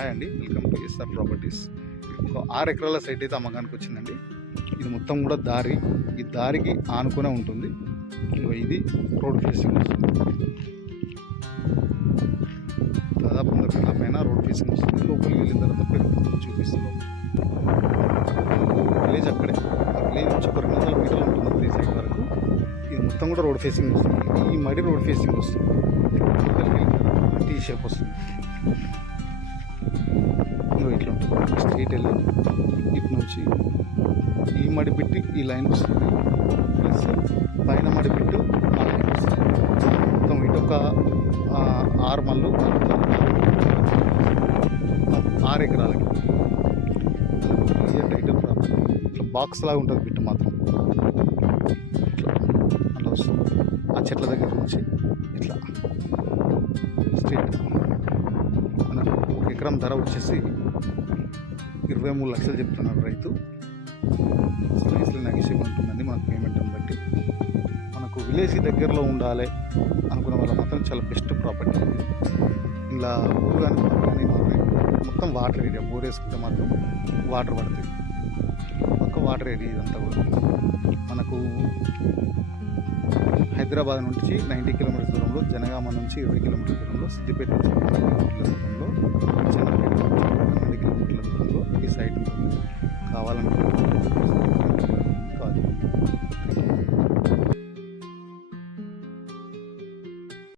Hi అండి, welcome to SR properties. ఒక 6 ఎకరాల సైట్ అయితే అమ్మకానికి వచ్చిందండి. ఇది మొత్తం కూడా దారి, ఈ దారికి ఆనుకునే ఉంటుంది. ఇది రోడ్ ఫేసింగ్ వస్తుంది. దాదాపు 100 ఫీట్ల పైన రోడ్ ఫేసింగ్ వస్తుంది. లోపలికి వెళ్ళిన తర్వాత పెరుగుతుంది చూపిస్తున్నాం. విలేజ్ అక్కడే, ఆ విలేజ్ నుంచి ఒక 200 మీటర్లు ఉంటుంది ఈ సైడ్ వరకు. ఇది మొత్తం కూడా రోడ్ ఫేసింగ్ వస్తుంది. ఈ మడి రోడ్ ఫేసింగ్ వస్తుంది. లోపలికి వెళ్ళిన తర్వాత టీ షేప్ వస్తుంది. ఇట్లా ఉంటుంది. స్ట్రీట్ వెళ్ళి ఇటు నుంచి ఈ మడి పెట్టి ఈ లైన్ వస్తుంది, ప్లస్ పైన మడి పెట్టు ఆ లైన్ వస్తుంది. మొత్తం ఇటొక 6 మళ్ళు 6 ఎకరాలకి టైటిల్ ప్రాపర్టీ. ఇట్లా బాక్స్ లాగా ఉంటుంది బిట్టు మాత్రం. ఇట్లా అలా వస్తుంది. ఆ చెట్ల దగ్గర నుంచి ఇట్లా స్ట్రీట్. మనకు 1 ఎకరం ధర వచ్చేసి 23 లక్షలు చెప్తున్నాడు రైతు. స్లైస్లో నెగిషియబుల్ ఉంటుందండి మనకు పేమెంట్ని బట్టి. మనకు విలేజ్ దగ్గరలో ఉండాలి అనుకున్న వాళ్ళ మాత్రం చాలా బెస్ట్ ప్రాపర్టీ. ఇలా ఊరు కానీ మాత్రం మొత్తం వాటర్ ఏరియా. బోర్ వేసుకుంటే మాత్రం వాటర్ పడుతుంది. ఒక వాటర్ ఏరియా ఇదంతా కూడా. మనకు హైదరాబాద్ నుంచి 90 కిలోమీటర్స్ దూరంలో, జనగామ నుంచి 20 కిలోమీటర్ల దూరంలో, సిద్దిపేట నుంచి 20 కిలోమీటర్ల దూరంలో,